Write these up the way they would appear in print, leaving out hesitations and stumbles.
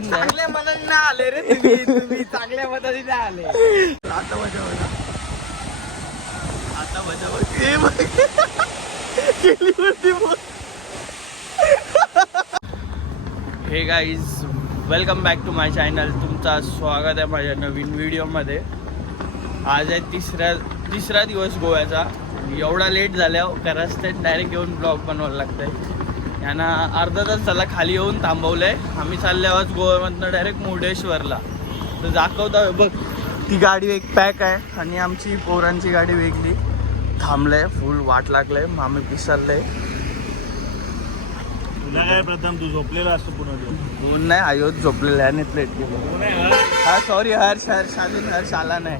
चांगल्या मनाने नाही आले रे तुम्ही चांगल्या मनाने नाही आले. आता मजा बघा, आता मजा बघ. Hey guys, welcome back to my channel. तुमचं स्वागत आहे माझ्या नवीन व्हिडिओमध्ये. आज आहे तिसरा दिवस गोव्याचा. एवढा लेट झाल्यावर का रस्त्यात डायरेक्ट येऊन ब्लॉग बनवायला लागतंय. यांना अर्धा तास त्याला खाली येऊन थांबवलंय. आम्ही चालले आहोत गोव्यामधनं डायरेक्ट मुर्डेश्वरला. तर दाखवता बघ, ती गाडी एक पॅक आहे आणि आमची पोरांची गाडी वेगळी थांबलंय. फुल वाट लागलंय, आम्ही पिसरलंय. काय प्रथम तू झोपलेला असतो पुन्हा ऊन नाही, आयोत झोपलेला आहे. लेट गेलो. हा सॉरी, हर्ष अजून हर्ष आला नाही.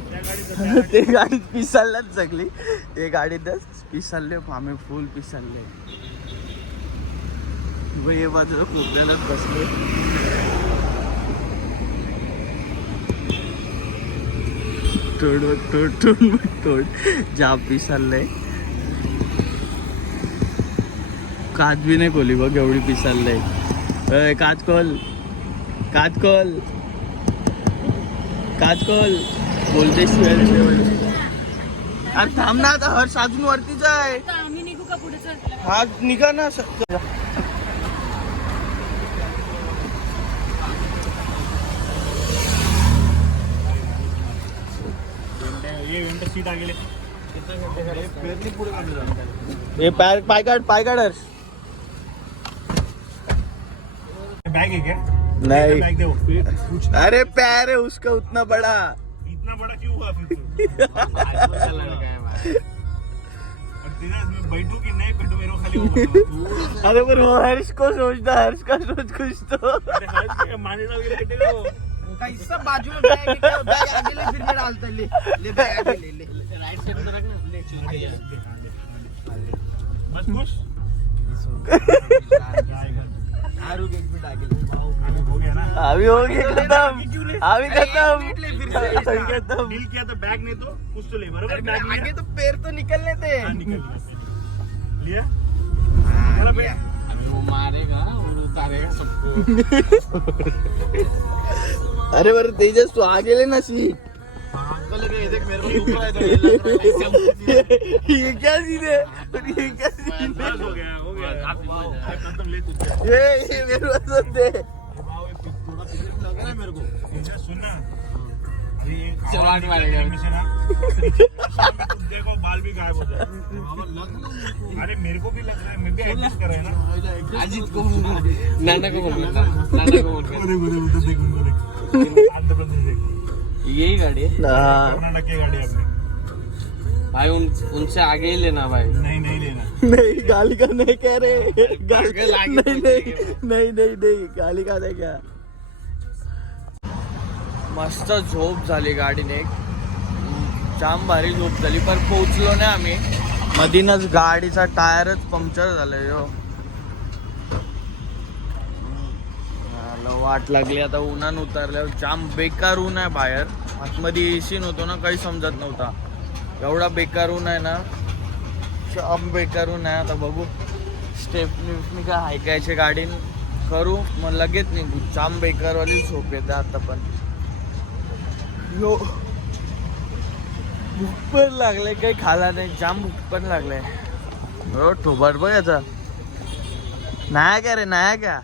ते गाडीत पिसाललाच जगली. ते गाडीतच पिसालले, आम्ही फुल पिसालले. हे बाजूला खोपल्यालाच बसले. तोड जाम पिसाललंय. काच बी नाही खोली बघ, एवढी पिसाललंय. काच खोल बोलते शिवाय. अरे थांब ना, आता हर्ष अजून वरतीच आहे. हा निघा ना. पाय काढ हर्ष. बैग है क्या? नहीं, बैग दे वो। अरे पैर है उसका उतना बड़ा. इतना बड़ा क्यों हुआ फिर तू? इसमें बैठू कि नहीं बैठू मेरे को खाली वो बता तू। अरे पर वो हर्ष को सोचता, हर्ष का सोच कुछ तो. अरे हर्ष के माने ना वगैरह बैठेगा वो। उनका हिस्सा बाजू में बैग है, बैग आगे ले फिर मैं डालता. ले बैग आगे ले राइट साइड में रखना. ले बस खुश आरू एक मिनट आगे हो गया ना। अभी हो गया खत्म. अभी खत्म. डील किया तो बैग नहीं तो कुछ तो ले बराबर. बैग आगे तो पैर तो निकलने थे. निकल लिया वो मारेगा और उतारेगा सबको. अरे बरं तेजस, तू आगे ले ना सीट. ये क्या सीन है? ये क्या सीन है? हो गया खत्म. ले तू ये मेरे पास दे. मेरे को सुन ना, अरे ये चलान मारेगा देखो बाल भी गायब हो जाए. अरे मेरे को भी लग रहा है, मैं भी एडजस्ट कर रहा है ना. अजीत को नाना को बोल. देख आंध्र प्रदेश देख, यही गाड़ी है. कर्नाटक की गाड़ी अपनी. भाई उनसे आगे ही लेना भाई. नहीं लेना. नहीं गाली का नहीं कह रहे. नहीं गाली का नाही क्या. मस्त झोप झाली गाडीने. जाम भारी झोप झाली, पण पोहोचलो नाही आम्ही. मधीनच गाडीचा टायरच पंक्चर झालाय. वाट लागली. आता उन्हान उतरल्यावर जाम बेकार ऊन आहे बाहेर. आतमध्ये एसी नव्हतो ना, काही समजत नव्हता. एवढा बेकार ऊन आहे ना, जाम बेकार ऊन आहे. आता बघू स्टेपनी काय ऐकायचे गाडीन करू, मग लगेच निघू. जाम बेकारवाली झोप येते आता. पण यो भूक पण लागले, काही खाला नाही. जाम भूक पण लागले. ठोबाट बघ याचा. नाही का रे, नाही का.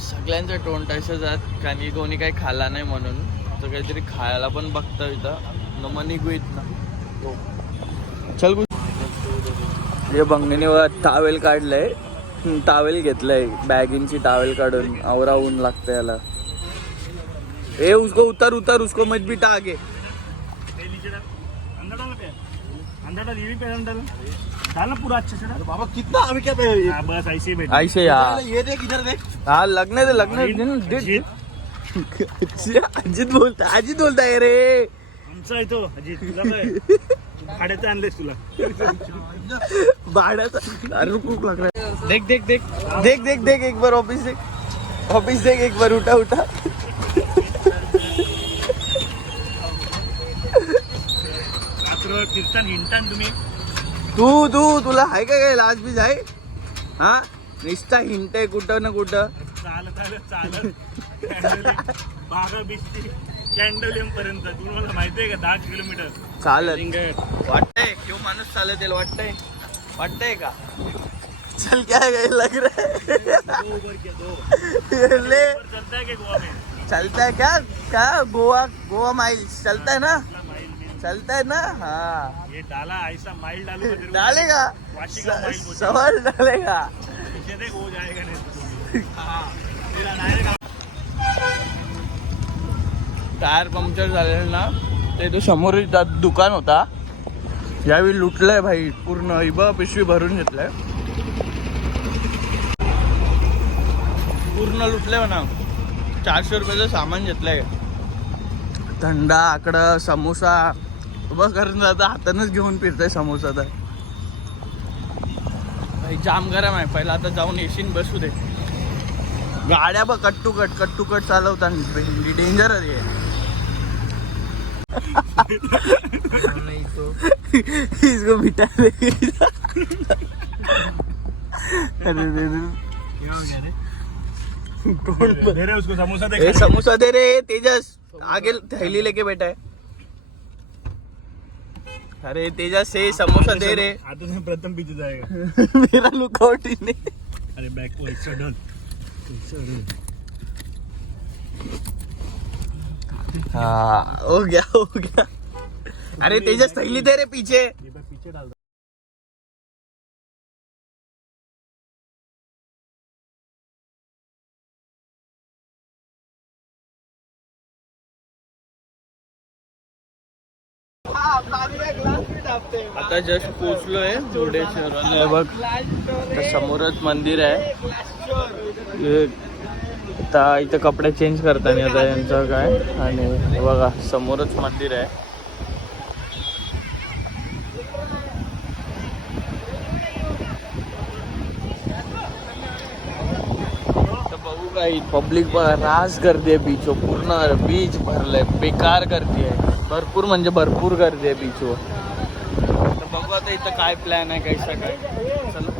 सगळ्यांचं तोंड तसं जात, कारण की कोणी काही खाला नाही म्हणून. तर काहीतरी खायला पण बघता इथं. मग निघू इथं. चल हे बंगणीने टावेल काढलंय. टावेल घेतलंय, बॅगिंगची टावेल काढून. आवरा ऊन लागतं याला. ए उसको उतर उसको मत भी आगे. डालना पूरा अच्छे से. बाबा कितना अभी क्या बस ऐसे ही बैठ. ऐसे यार. ये देख इधर देख. हाँ लगने दे. अजित बोलताय रे. आमचा आहे तो अजित. तुला काय भाड्याचं आणलेस तुला. भाड्याचा. अरे रुक लग रहा है. देख एक बार ऑफिस देख एक बार. उठा रात्रभर फिरतान हिंडतान तुम्ही. तू तुला हाय काय लाज बीज आहे. हा निस्ता हिंट आहे कुठं ना कुठं. चालत बागा बीच कॅन्डोलियम पर्यंत तुम्हाला माहितीये का 10 किलोमीटर चालत वाटतंय क्यों माणूस चालत येईल वाटतंय का. चल क्या है लग रहा है ले चलता है गोवा में चलता है क्या गोवा माइल्स चलता है ना. हाँ ये डाला ऐसा माइल डालूंगा डालेगा वाशी का माइल सवाल डालेगा. पीछे देख हो जाएगा नहीं. हाँ तेरा डायरेक्ट टायर पंक्चर झालेलं ना ते तो समोर दुकान होता. यावेळी लुटलंय भाई पूर्ण. पिशवी भरून घेतलंय पूर्ण लुटलंय म्हणा. 400 रुपयाचं सामान घेतलंय. थंडा आकडं समोसा उभं करून जाता हातानच घेऊन फिरतोय समोसा. तर भाई जाम गरम आहे. पहिला आता जाऊन एसीन बसू दे. गाड्या बघ कट टू कट चालवताना डेंजर आहे. इसको बिठा दे. दे रहे उसको समोसा दे. समोसा दे रे तेजस. आगे थैली लेके बैठा है. अरे तेजस से समोसा दे रे. आता से प्रथम पीछे जाएगा. मेरा लुकआउट ही नहीं. अरे बैक को एक्स्ट्रा डन. हाँ हो गया. अरे तेजस थैली दे रे पीछे. पीछे डाल. आता जस्ट पोहोचलोय मुर्डेश्वर. बघ समोरच मंदिर आहे. आता इथं कपडे चेंज करताना आता यांचं काय. आणि बघा समोरच मंदिर आहे. बघू काय पब्लिक रास गर्दी आहे. बीचवर पूर्ण बीच भरलंय. बेकार गर्दी आहे. भरपूर म्हणजे भरपूर गर्दी आहे बीचवर. तर बघू आता इथं काय प्लॅन आहे कैसा काय. चला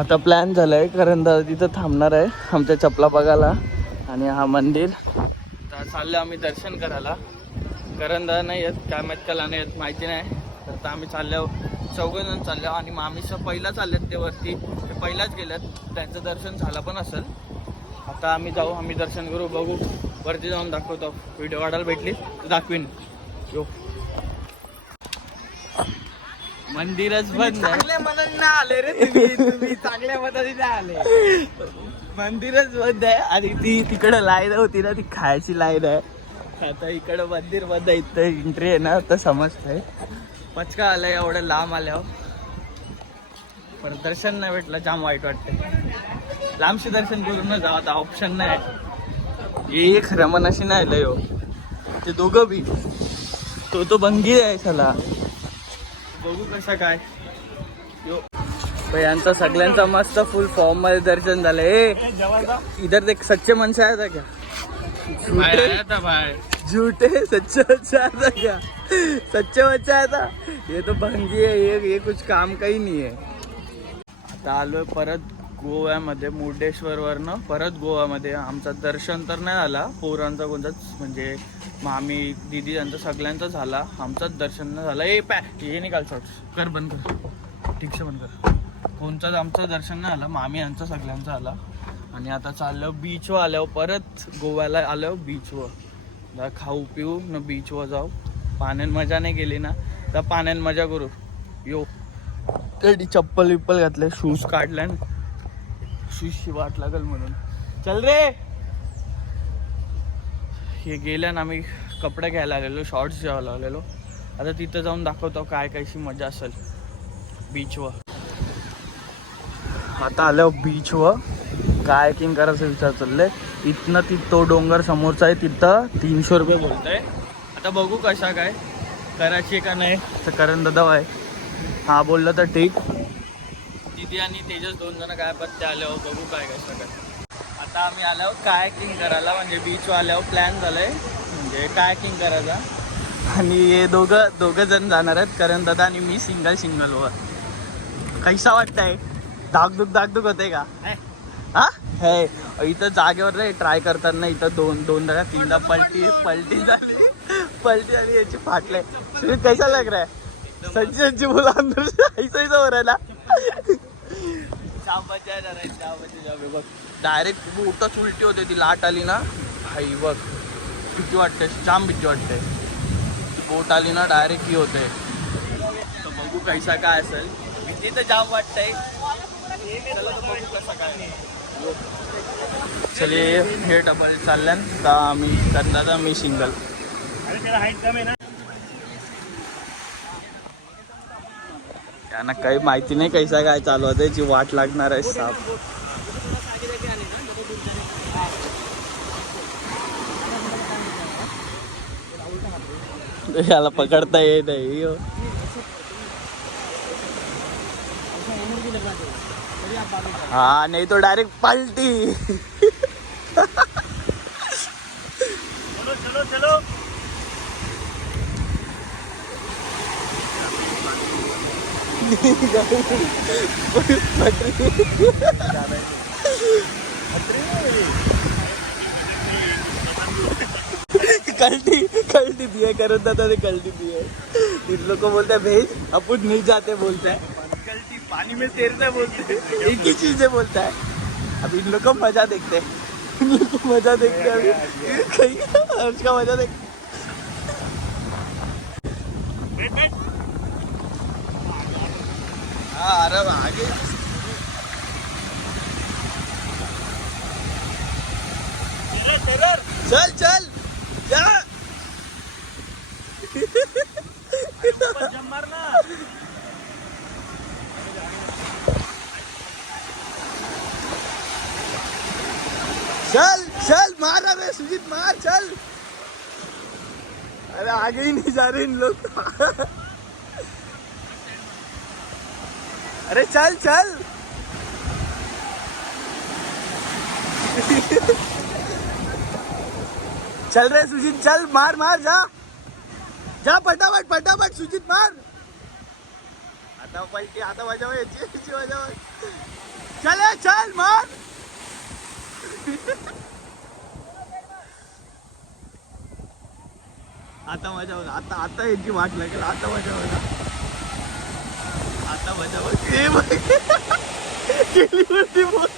आता प्लॅन झालाय कारण तिथं थांबणार आहे आमच्या चपला बघायला. आणि हा मंदिर तर चाललो आम्ही दर्शन करायला. करंदा नाही येत काय माहीत कला नाही येत माहिती नाही. तर आम्ही चाललो 4 जण चाललो. आणि मामीचं पहिला चाललेत ते वरती. ते पहिलाच गेल्यात. त्यांचं दर्शन झालं पण असेल. आता आम्ही जाऊ आम्ही दर्शन करू. बघू वरती जाऊन दाखवतो. व्हिडिओ काढायला भेटली तर दाखवीन. यो मंदिरच बंद आहे. चांगल्या मनाने नाही आले रे तुम्ही चांगल्या मनाने नाही आले. मंदिरच बंद आहे. आणि ती तिकडं लाईन होती ना ती खायची लाईन आहे. आता इकडं मंदिर बंद आहे. इथं एंट्री आहे ना तर समजतंय. पचका आलाय एवढं लांब आल्यावर. परत दर्शन नाही भेटलं जाम वाईट वाटतंय. लांबशी दर्शन करून जाऊ आता ऑप्शन नाही. एक रमन अशी नाही आलं यो. ते दोघं बी तो भंगी आहे चला. बघू कसा काय यो. यांचा सगळ्यांचा मस्त फुल फॉर्म मध्ये दर्शन झालंय. इधर देख सच्चे मन से आया था क्या. झूठे सच्चे बच्चा आया था क्या. सच्चे बच्चा आया था. ये तो भंगी है. ये कुछ काम का ही नहीं है. आता आलोय परत गोव्यामध्ये मुर्डेश्वरवरनं परत गोव्यामध्ये. आमचं दर्शन तर नाही झाला पोरांचा कोणताच म्हणजे मामी दीदी यांचा सगळ्यांचा झाला. आमचंच दर्शन नाही झालं. हे निकाल शॉर्ट्स कर बंद कर ठीक बंद कर. कोणताच आमचं दर्शन नाही झालं. मामी यांचा सगळ्यांचा आला. आणि आता चाललो बीचवर. आल्यावर परत गोव्याला आलो बीचवर. खाऊ पिऊ न बीचवर जाऊ. पाण्यात मजा नाही केली ना तर पाण्यात मजा करू. यो कधी चप्पल विप्पल घातले शूज काढले ना. शूजची वाट लागल म्हणून चल रे. हे गेल्या ना आम्ही कपडे घ्यायला आलेलो शॉर्ट्स घ्यायला आलेलो. आता तिथं जाऊन दाखवतो काय कशी मजा असेल बीचवर. आता आल्यावर बीचवर कायाकिंग करायचा विचार चाललंय. इथनं तो डोंगर समोरचा आहे तिथं 300 रुपये बोलतंय. आता बघू कशा काय करायची का नाही. तर करण दादा आहे हा बोलला तर ठीक. दीदी आणि तेजस 2 जण काय पत्ते आल्यावर बघू काय कसं काय. आता आम्ही आल्यावर कायाकिंग करायला म्हणजे बीचवर आल्यावर प्लॅन झालाय म्हणजे कायाकिंग करायचा. आणि हे दोघं जण जाणार आहेत करण दादा आणि मी सिंगल वर. कैसा वाटतंय? दागदुग होते का? हा हे इथं जागेवर रे ट्राय करताना इथं दोनदा तीनदा पलटी झाली याची फाटले. कैसा लग रहा है? सच्ची बोला अंदर से ऐसा हो रहा है ना. बघ डायरेक्ट बोटच उलटी होते. ती लाट आली ना आई बघ भीती वाटते. जाम भीती वाटते. बोट आली ना डायरेक्ट ही होते. तर बघू कैसा काय असेल. भीती तर जाम वाटतंय. चलिए हे टपाले चालल्यान का आम्ही करता मी सिंगल. अरे त्याला हाईट कमी आहे ना. त्यांना काही माहिती नाही कैसा काय चालू होतं. याची वाट लागणार आहे साप. याला पकडता येत नाही. हाँ नहीं तो डायरेक्ट पलटी. चलो चलो. कल्टी दिए करत दादा ने कल्टी दिए. इन लोग को बोलते हैं भेज अपन नहीं जाते बोलता है. कल्टी पानी में तैरते बोलते हैं. एक ही चीजें बोलता है. अब इन लोग को मजा देखते हैं. इन लोग को मजा देखते हैं अभी. कहीं हर्ष का मजा देख. हाँ अरे आगे चल चल जा. चल चल मार रहे सुजीत मार चल. अरे आगे ही नहीं जा रहे इन लोग. अरे चल चल. चल रहे सुजीत चल मार मार जा जा फटाफट सुजीत मार. आता पलटी आता मजा याची मजा. चल चल मार. आता मजा बघा. आता याची वाट लागेल. आता मजा बघा. आता मजा बघ. केली वरती बोल.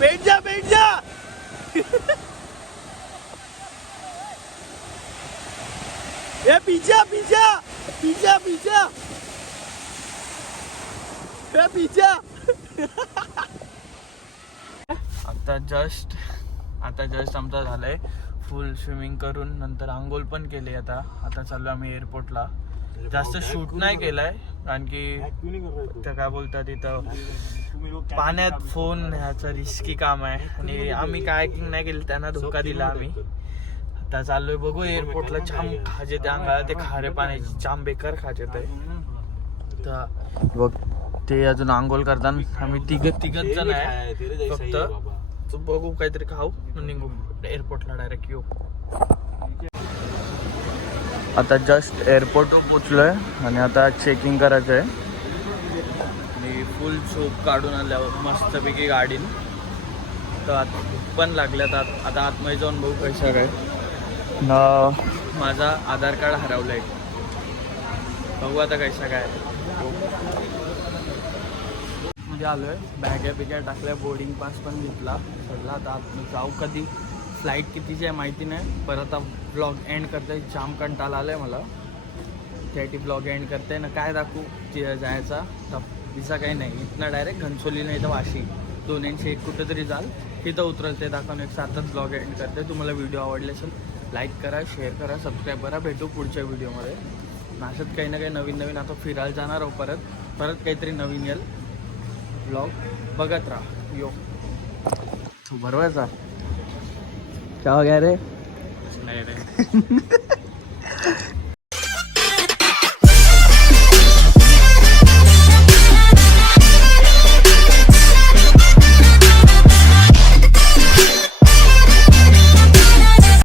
बैठ जा. ये पीछा. आता जस्ट आमचा झालंय फुल स्विमिंग करून नंतर आंघोळ पण केली. आता चाललो आम्ही एअरपोर्टला. जास्त शूट नाही केलाय कारण की त्या काय बोलतात इथं पाण्यात फोन ह्याचं रिस्की काम आहे आणि आम्ही कायकिंग नाही केली. त्यांना धोका दिला आम्ही. आता चाललोय बघू एअरपोर्टला. जाम खाज येते अंगाला. ते खारे पाण्याची जाम बेकार खाज येते. तर बघ ते अजून आंघोळ करताना आम्ही तिघच जण आहे फक्त. बघू काहीतरी खाऊ निघू एअरपोर्टला डायरेक्ट येऊ. आता जस्ट एअरपोर्टवर पोचलोय आणि आता चेकिंग करायचं आहे. आणि फुल झोप काढून आल्यावर मस्तपैकी गाडीन. तर आता पण लागल्यात. आता आतमध्ये जाऊन बघू कैसा काय. माझा आधार कार्ड हरवलं आहे. बघू आता कैसा काय. मध्ये आलोय. बॅग्या टाकल्या. बोर्डिंग पास पण घेतला. सगळं आता जाऊ. कधी फ्लाईट कितीची आहे माहिती नाही. परत ब्लॉग एंड करते. जाम कंटाळा आलाय मला. त्यासाठी ब्लॉग एंड करते ना. काय दाखवू जायचा तर दिसा काही नाही. इथनं डायरेक्ट घनसोली नाही तर वाशी. दोन्हींशी एक कुठं तरी जाल तिथं उतरल. ते दाखवून एक सातच ब्लॉग एंड करते. तुम्हाला व्हिडिओ आवडले असेल लाईक करा, शेअर करा, सबस्क्राईब करा. भेटू पुढच्या व्हिडिओमध्ये. नाशात काही ना काही नवीन आता फिरायला जाणार आहोत. परत काहीतरी नवीन येईल. ब्लॉग बघत राहा. यो तू बरोबर क्या हो गया रे. नाही रे.